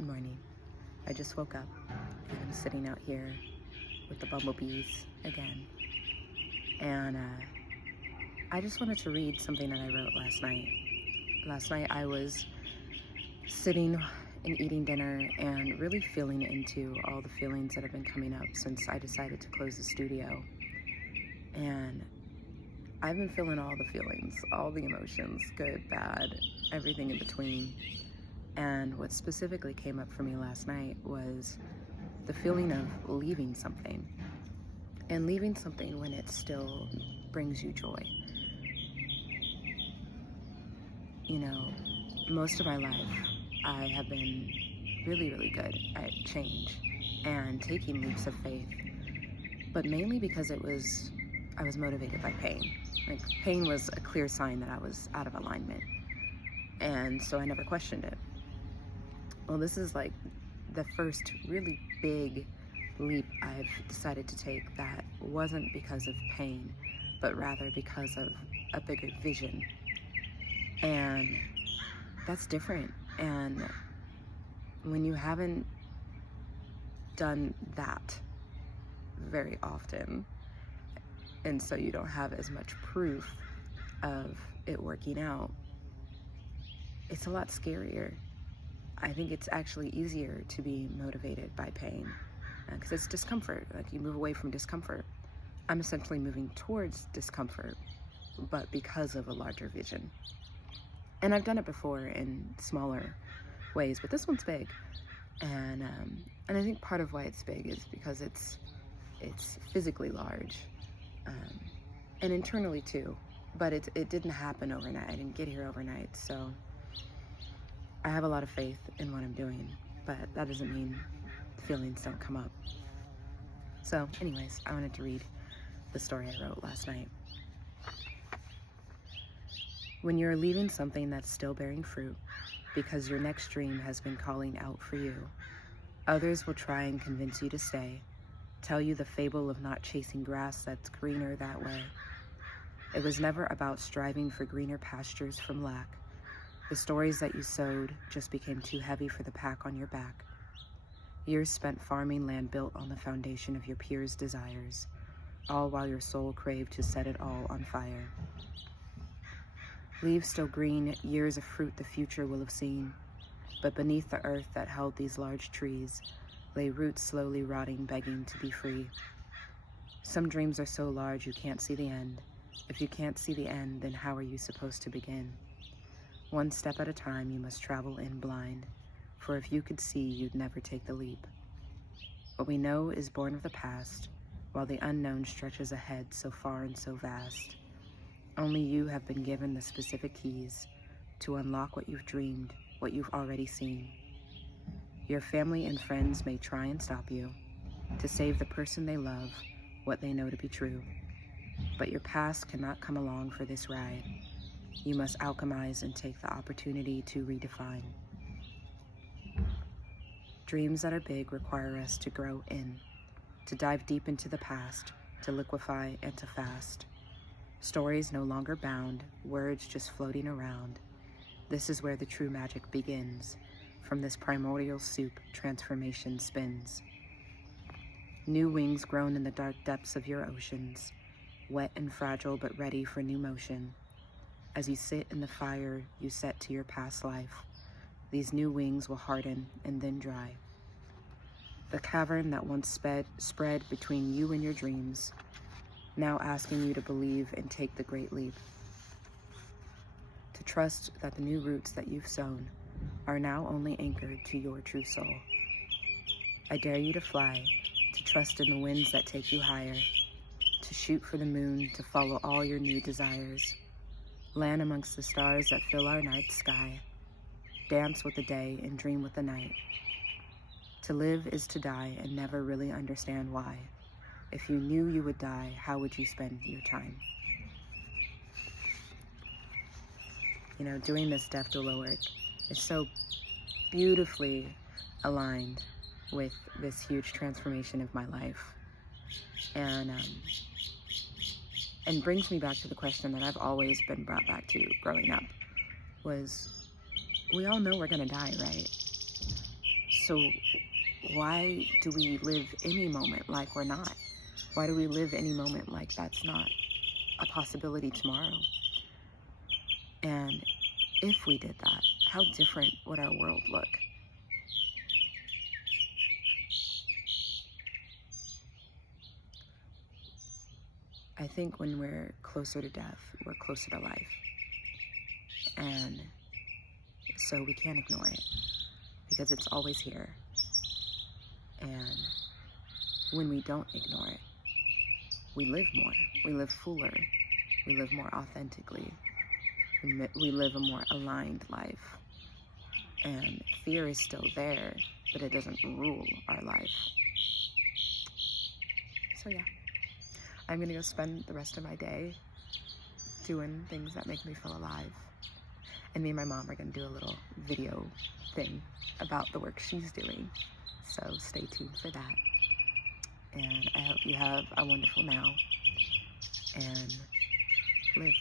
Good morning. I just woke up and I'm sitting out here with the bumblebees again. And I just wanted to read something that I wrote last night. Last night I was sitting and eating dinner and really feeling into all the feelings that have been coming up since I decided to close the studio. And I've been feeling all the feelings, all the emotions, good, bad, everything in between. And what specifically came up for me last night was the feeling of leaving something. And leaving something when it still brings you joy. You know, most of my life, I have been really, really good at change and taking leaps of faith. But mainly because I was motivated by pain. Like, pain was a clear sign that I was out of alignment. And so I never questioned it. Well, this is like the first really big leap I've decided to take that wasn't because of pain, but rather because of a bigger vision. And that's different. And when you haven't done that very often, and so you don't have as much proof of it working out, it's a lot scarier. I think it's actually easier to be motivated by pain because it's discomfort. Like, you move away from discomfort. I'm essentially moving towards discomfort, but because of a larger vision. And I've done it before in smaller ways, but this one's big. And I think part of why it's big is because it's physically large, and internally too. But it didn't happen overnight. I didn't get here overnight, so I have a lot of faith in what I'm doing, but that doesn't mean the feelings don't come up. So anyways, I wanted to read the story I wrote last night. When you're leaving something that's still bearing fruit because your next dream has been calling out for you, others will try and convince you to stay, tell you the fable of not chasing grass that's greener that way. It was never about striving for greener pastures from lack. The stories that you sowed just became too heavy for the pack on your back. Years spent farming land built on the foundation of your peers' desires, all while your soul craved to set it all on fire. Leaves still green, years of fruit the future will have seen, but beneath the earth that held these large trees lay roots slowly rotting, begging to be free. Some dreams are so large you can't see the end. If you can't see the end, then how are you supposed to begin? One step at a time you must travel in blind, for if you could see, you'd never take the leap. What we know is born of the past, while the unknown stretches ahead so far and so vast. Only you have been given the specific keys to unlock what you've dreamed, what you've already seen. Your family and friends may try and stop you, to save the person they love, what they know to be true. But your past cannot come along for this ride. You must alchemize and take the opportunity to redefine. Dreams that are big require us to grow in, to dive deep into the past, to liquefy and to fast. Stories no longer bound, words just floating around. This is where the true magic begins. From this primordial soup, transformation spins. New wings grown in the dark depths of your oceans, wet and fragile but ready for new motion. As you sit in the fire you set to your past life, these new wings will harden and then dry. The cavern that once spread between you and your dreams, now asking you to believe and take the great leap. To trust that the new roots that you've sown are now only anchored to your true soul. I dare you to fly, to trust in the winds that take you higher, to shoot for the moon, to follow all your new desires. Land amongst the stars that fill our night sky. Dance with the day and dream with the night. To live is to die and never really understand why. If you knew you would die, how would you spend your time? You know, doing this death doula work is so beautifully aligned with this huge transformation of my life. And brings me back to the question that I've always been brought back to growing up, was we all know we're gonna die, right? So why do we live any moment like we're not? Why do we live any moment like that's not a possibility tomorrow? And if we did that, how different would our world look? I think when we're closer to death, we're closer to life. And so we can't ignore it because it's always here. And when we don't ignore it, we live more, we live fuller, we live more authentically, we live a more aligned life. And fear is still there, but it doesn't rule our life. So yeah, I'm gonna go spend the rest of my day doing things that make me feel alive. And me and my mom are gonna do a little video thing about the work she's doing. So stay tuned for that. And I hope you have a wonderful now and live.